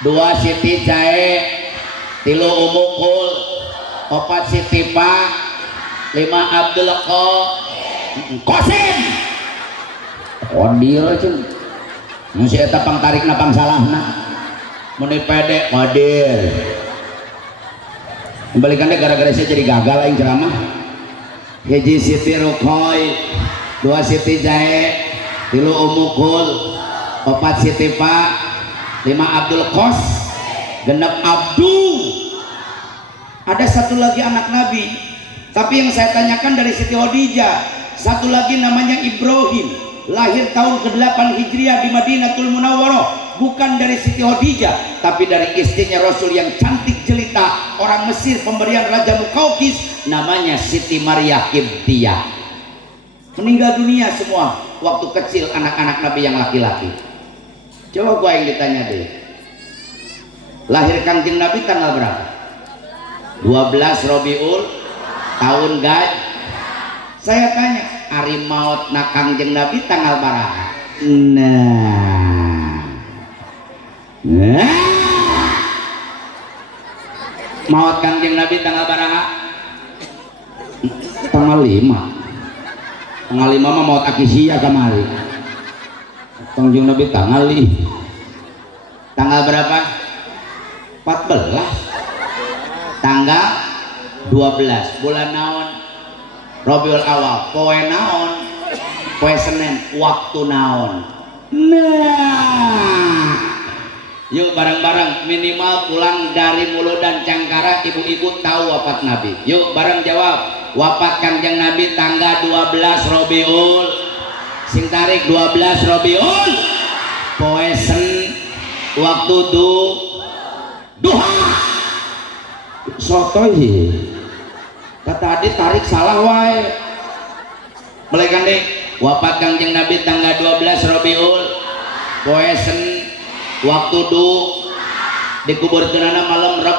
2 Siti Jae, 3 Umukul, 4 Siti Pak, 5 Abdul Kosim. Kodir aja masih eta pang tarik napang salahna meni pede kodir kembalikan deh gara-gara saya jadi gagal aing ceramah. 1 Siti Rukoy, 2 Siti Jae, 3 Umukul, 4 Siti Pak, 5 Abdul Kos, 6 Abdu. Ada satu lagi anak Nabi, tapi yang saya tanyakan dari Siti Khadijah. Satu lagi namanya Ibrahim, lahir tahun ke-8 Hijriah di Madinatul Munawwarah, bukan dari Siti Khadijah tapi dari istrinya Rasul yang cantik jelita, orang Mesir pemberian Raja Mukaukis, namanya Siti Maria Qibtiyah. Meninggal dunia semua waktu kecil anak-anak Nabi yang laki-laki. Coba gua yang ditanya deh, lahir Kangjeng Nabi tanggal berapa? 12 Rabiul tahun Gaj. Saya tanya, hari maut na Kangjeng Nabi tanggal berapa? Nah, maut Kangjeng Nabi tanggal berapa? Tanggal 5. Tanggal 5 mah maut Akisia kamari. Kangjeng Nabi tanggal 5. Tanggal berapa? 14. Tanggal 12 bulan naon? Rabiul Awal. Poe naon? Poe Senin. Waktu naon? Nah, yuk bareng-bareng minimal pulang dari Mulut dan Cangkara ibu-ibu tahu wafat Nabi. Yuk bareng jawab. Wafat Kangjeng Nabi tanggal 12 Rabiul. Sing tarik 12 Rabiul. Poe Senin. Waktu duha. Sotoy sih. Tadi tarik salah wae. Melekan deh. Wafat Kangjeng Nabi tanggal 12 Rabiul. Poe Senin. Waktu dikuburkeunana malam Reb.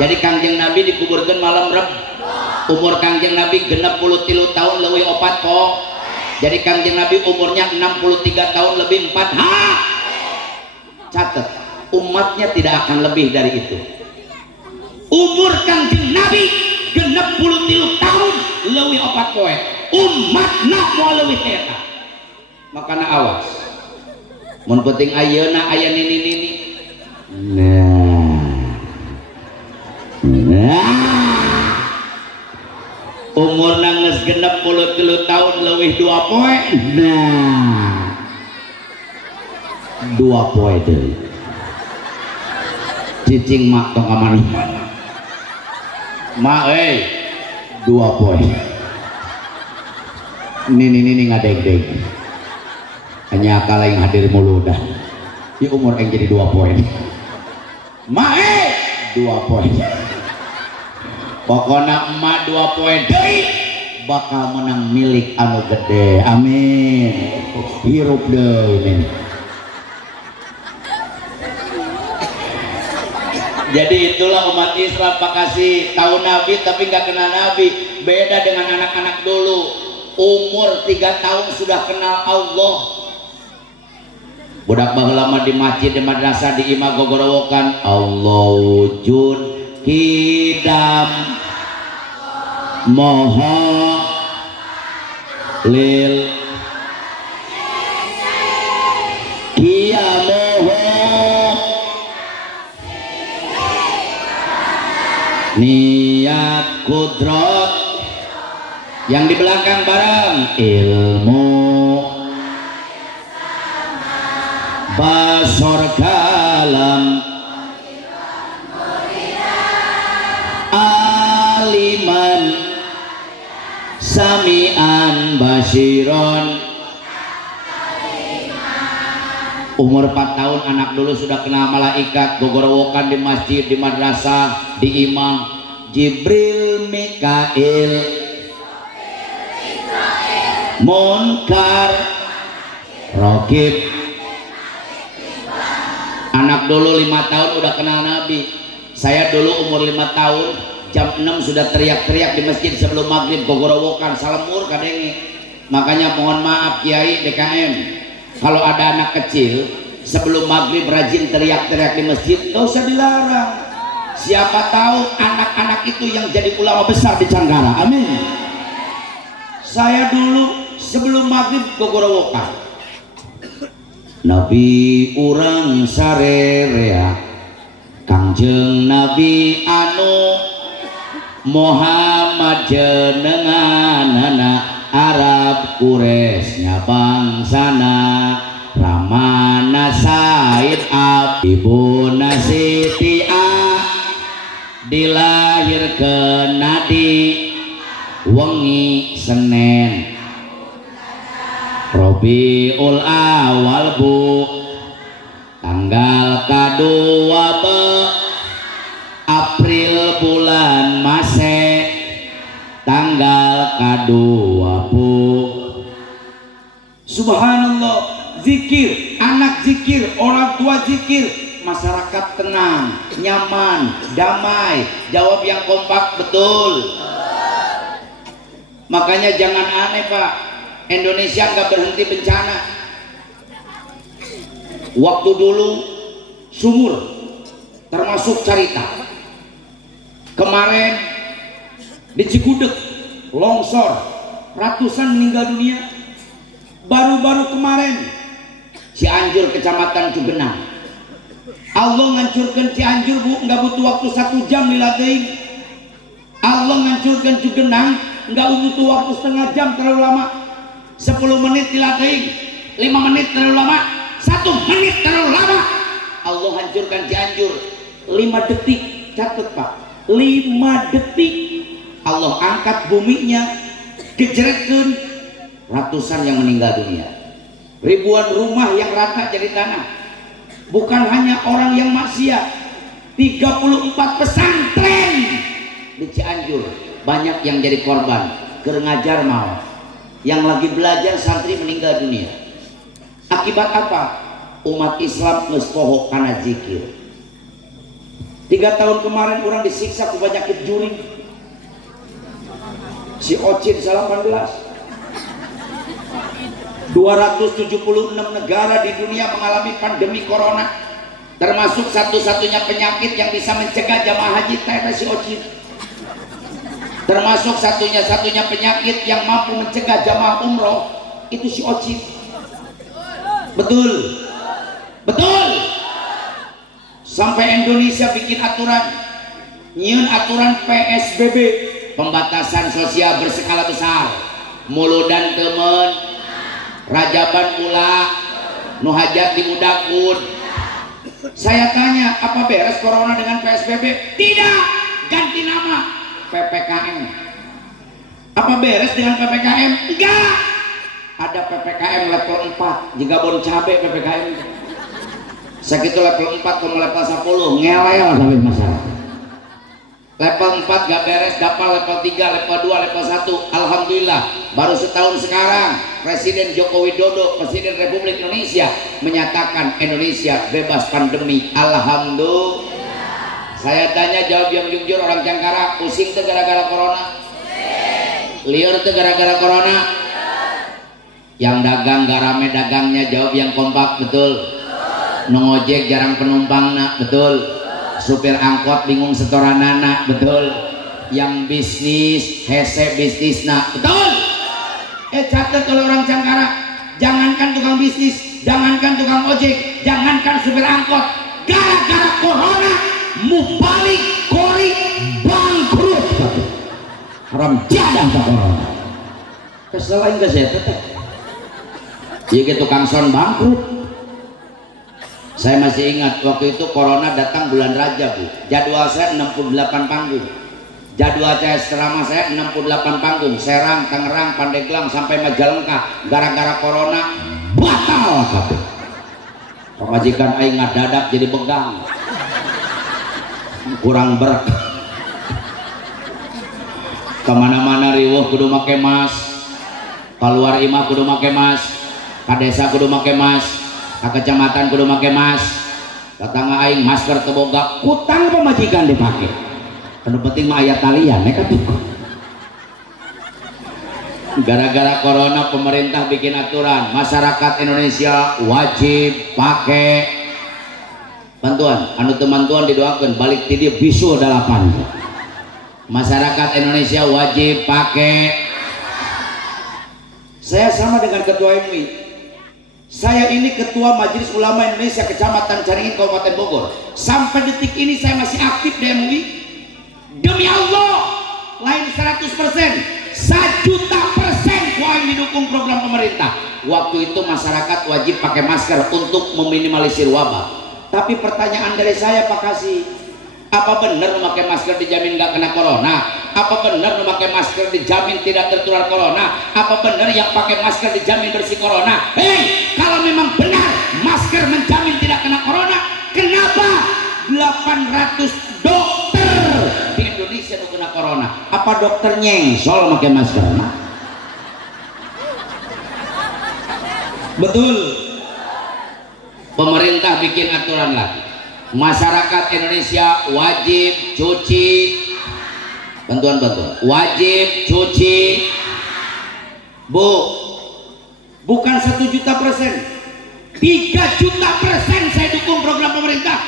Jadi Kangjeng Nabi dikuburkeun malam Reb. Umur Kangjeng Nabi 63 tahun leuwih 4 po. Jadi Kangjeng Nabi umurnya 63 tahun lebih 4 ha. Catat, umatnya tidak akan lebih dari itu. Umur Kangjeng Nabi 63 tahun leuwih 4 poe. Umatna moal leuwih eta. Makana awas. Mun penting ayeuna aya nini-nini. Umurna geus 63 tahun leuwih 2 poe. Nah. 2 poe deui. Cicing mak tong aman. Ma 2 poe. Nini ngadeg-deg. Hanya akal yang hadir muludah. Di umur yang jadi 2 poin. Ma 2 poin. Pokoknya emak 2 poin deui bakal menang milik anu gede. Amin. Hirup deui ini. Jadi itulah umat Islam, Pak kasih tahu Nabi tapi nggak kenal Nabi. Beda dengan anak-anak dulu, umur 3 tahun sudah kenal Allah. Budak baheula di masjid, di madrasah, di imah gogorowokan Allah wujud kidam moho lil kia moho niat kudrot. Yang di belakang bareng ilmu basor kalam aliman samian basiron. Umur 4 tahun anak dulu sudah kenal malaikat, gogorowokan di masjid, di madrasah, di imam. Jibril, Mikail, Munkar, Rokib. Anak dulu 5 tahun udah kenal Nabi. Saya dulu umur 5 tahun jam 6 sudah teriak-teriak di masjid sebelum maghrib, gogorowokan salemur kadenge. Makanya mohon maaf Kiai DKM, kalau ada anak kecil sebelum maghrib rajin teriak-teriak di masjid, nggak usah dilarang. Siapa tahu anak-anak itu yang jadi ulama besar di Canggara. Amin. Saya dulu sebelum maghrib gogorowokan, Nabi urang sarerea Kangjeng Nabi anu Muhammad jenenganana Arab Quraisy bangsana Ramana Said Ibuna Siti dilahirkeun di wengi Senen Robiul Awal bu tanggal kadua April bulan Mase tanggal kadua bu. Subhanallah, zikir, anak zikir, orang tua zikir, masyarakat tenang, nyaman, damai. Jawab yang kompak, betul. Makanya jangan aneh Pak, Indonesia nggak berhenti bencana. Waktu dulu sumur termasuk carita, kemarin di Cikudek longsor ratusan meninggal dunia. Baru-baru kemarin Cianjur kecamatan Cugenang, Allah ngancurkan Cianjur bu, nggak butuh waktu 1 jam dilatih. Allah ngancurkan Cugenang nggak butuh waktu setengah jam, terlalu lama. 10 menit dilatih, 5 menit terlalu lama, 1 menit terlalu lama. Allah hancurkan Cianjur 5 detik. Catat Pak, 5 detik Allah angkat buminya, gejrekkeun, ratusan yang meninggal dunia, ribuan rumah yang rata jadi tanah. Bukan hanya orang yang maksiat, 34 pesantren di Cianjur banyak yang jadi korban. Keur ngajar mau, yang lagi belajar santri meninggal dunia. Akibat apa? Umat Islam geus poho kana zikir. 3 tahun kemarin orang disiksa ku penyakit juring. Si Ocin 18. 276 negara di dunia mengalami pandemi corona, termasuk satu-satunya penyakit yang bisa mencegah jamaah haji teh si Ocin. Termasuk satunya penyakit yang mampu mencegah jamaah umroh itu si Ocin. Betul, betul. Sampai Indonesia bikin aturan, nyieun aturan PSBB, pembatasan sosial berskala besar, muludan temen, rajaban pula, nu hajat dimudakun. Saya tanya, apa beres corona dengan PSBB? Tidak, ganti nama PPKM. Apa beres dengan PPKM? Enggak. Ada PPKM level 4, jika bon cabe PPKM. Segitu level 4 ke level 10, ngelel sampai masyarakat. Level 4 gak beres, dapat level 3, level 2, level 1. Alhamdulillah, baru setahun sekarang Presiden Joko Widodo, Presiden Republik Indonesia menyatakan Indonesia bebas pandemi. Alhamdulillah. Saya tanya, jawab yang jujur orang Cangkara, pusing tuh gara-gara corona? Liur tuh gara-gara corona? Yang dagang gak rame dagangnya, jawab yang kompak, betul. Ngojek jarang penumpang, nak, betul. Supir angkot bingung setoran anak, betul. Yang bisnis hese bisnis, nak, betul. Catat kalau orang Cangkara, jangankan tukang bisnis, jangankan tukang ojek, jangankan supir angkot, gara-gara corona mubalik kori bangkrut. Haram jadah tak corona. Keselain ke saya teteh. Jadi tukang son bangkrut. Saya masih ingat waktu itu corona datang bulan Rajab, Bu. Jadwal saya 68 panggung. Jadwal saya selama saya 68 panggung, Serang, Tangerang, Pandeglang sampai Majalengka. Gara-gara corona batal kabeh. Pemajikan aing ngadadak jadi pegang. Kurang berkah. Kemana-mana riweuh kudu make mas. Keluar imah kudu make mas. Ka desa kudu make mas. Ka kecamatan kudu make mas. Tetangga aing masker teboga kutang pemajikan dipake. Anu penting mah aya talian nek atuh. Gara-gara corona pemerintah bikin aturan masyarakat Indonesia wajib pakai bantuan anu teman-teman didoakan balik ti dia bisu 8. Masyarakat Indonesia wajib pakai. Saya sama dengan ketua MUI. Saya ini ketua Majelis Ulama Indonesia Kecamatan Caringin Kabupaten Bogor. Sampai detik ini saya masih aktif di MUI. Demi Allah, lain 100%. 1.000.000% yang didukung program pemerintah. Waktu itu masyarakat wajib pakai masker untuk meminimalisir wabah. Tapi pertanyaan dari saya Pak Kasih, apa benar memakai masker dijamin nggak kena corona? Apa benar memakai masker dijamin tidak tertular corona? Apa benar yang pakai masker dijamin bersih corona? Hei, kalau memang benar masker menjamin tidak kena corona, kenapa 800 dokter di Indonesia udah kena corona? Apa dokter nyengsol pakai masker? Betul. Pemerintah bikin aturan lagi. Masyarakat Indonesia wajib cuci bantuan wajib cuci. Bu, bukan 1.000.000%, 3.000.000% saya dukung program pemerintah.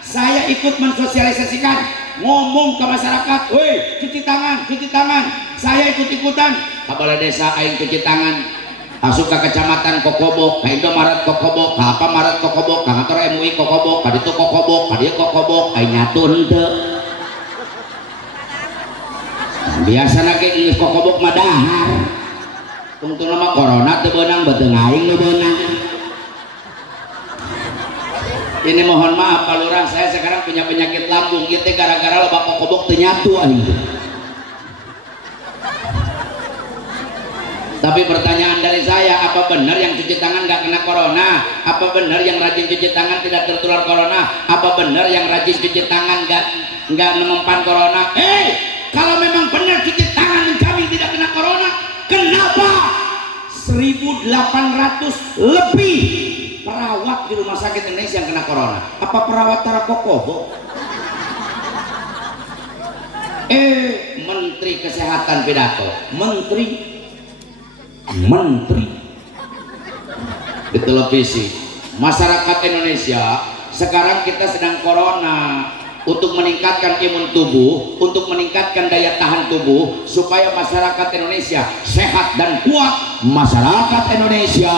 Saya ikut mensosialisasikan, ngomong ke masyarakat, woi cuci tangan. Saya ikut-ikutan ke balai desa aing cuci tangan, masuk ke kecamatan kokobok, ke Indomaret kokobok, ke apa Maret kokobok, ke kantor MUI kokobok, ke itu kokobok, ke dia kokobok, aing nyatun teu. Biasana ke geus kokobok mah dahar. Tungtung nama corona teu beunang beuteung aing nu beunang. Ini mohon maaf Pak Lurah, saya sekarang punya penyakit lambung, ieu teh gara-gara loba kokobok teu nyatu aing. Tapi pertanyaan dari saya, apa benar yang cuci tangan nggak kena corona? Apa benar yang rajin cuci tangan tidak tertular corona? Apa benar yang rajin cuci tangan nggak mempan corona? Kalau memang benar cuci tangan menjamin tidak kena corona, kenapa 1.800 lebih perawat di rumah sakit Indonesia yang kena corona? Apa perawat Tarakokobo? Menteri Kesehatan pidato, menteri di televisi, masyarakat Indonesia sekarang kita sedang corona. Untuk meningkatkan imun tubuh, untuk meningkatkan daya tahan tubuh supaya masyarakat Indonesia sehat dan kuat, masyarakat Indonesia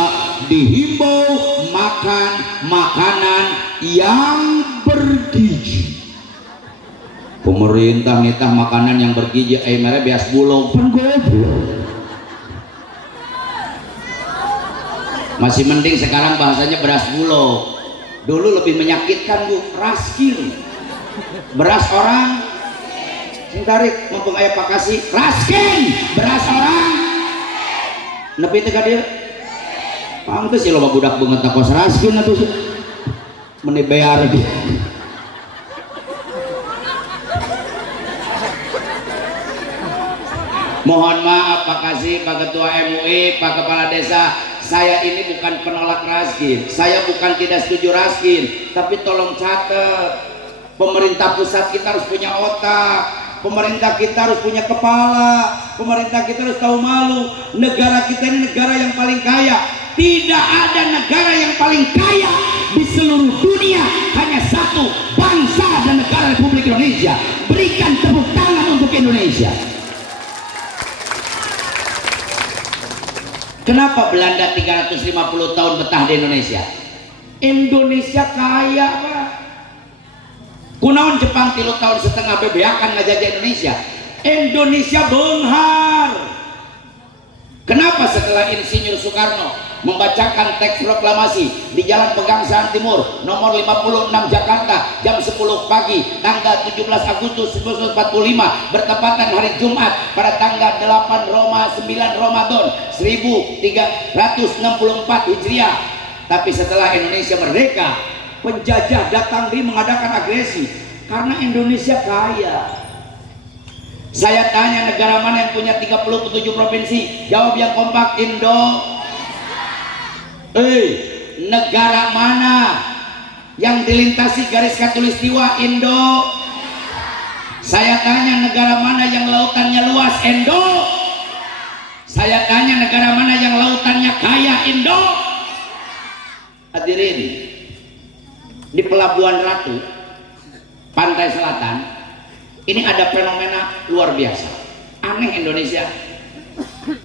dihimbau makan makanan yang bergizi. Pemerintah nitah makanan yang bergizi, mereka bias bulog pan goblok. Masih mending sekarang bahasanya beras bulog. Dulu lebih menyakitkan Bu, raskin. Beras orang sing tarik mumpung aya Pak Kasih, raskin beras orang nepi teh ka dieu. Pantes sih loba budak beungeut kos raskin atuh meni bear dia. Mohon maaf Pak Kasih, Pak Ketua MUI, Pak Kepala Desa, saya ini bukan penolak raskin, saya bukan tidak setuju raskin, tapi tolong catat, pemerintah pusat kita harus punya otak, pemerintah kita harus punya kepala, pemerintah kita harus tahu malu. Negara kita ini negara yang paling kaya, tidak ada negara yang paling kaya di seluruh dunia, hanya satu, bangsa dan negara Republik Indonesia. Berikan tepuk tangan untuk Indonesia. Kenapa Belanda 350 tahun betah di Indonesia? Indonesia kaya Pak. Kunaon Jepang 3,5 tahun bebeakan ngajajah Indonesia. Indonesia benghar. Kenapa setelah Insinyur Soekarno membacakan teks proklamasi di Jalan Pegangsaan Timur nomor 56 Jakarta jam 10 pagi tanggal 17 Agustus 1945 bertepatan hari Jumat pada tanggal 8 Ramadan 1364 Hijriah. Tapi setelah Indonesia merdeka, penjajah datang di mengadakan agresi karena Indonesia kaya. Saya tanya, negara mana yang punya 37 provinsi? Jawab yang kompak, negara mana yang dilintasi garis khatulistiwa? Saya tanya, negara mana yang lautannya luas? Saya tanya, negara mana yang lautannya kaya? Indo. Hadirin, di Pelabuhan Ratu, pantai selatan, ini ada fenomena luar biasa. Aneh Indonesia.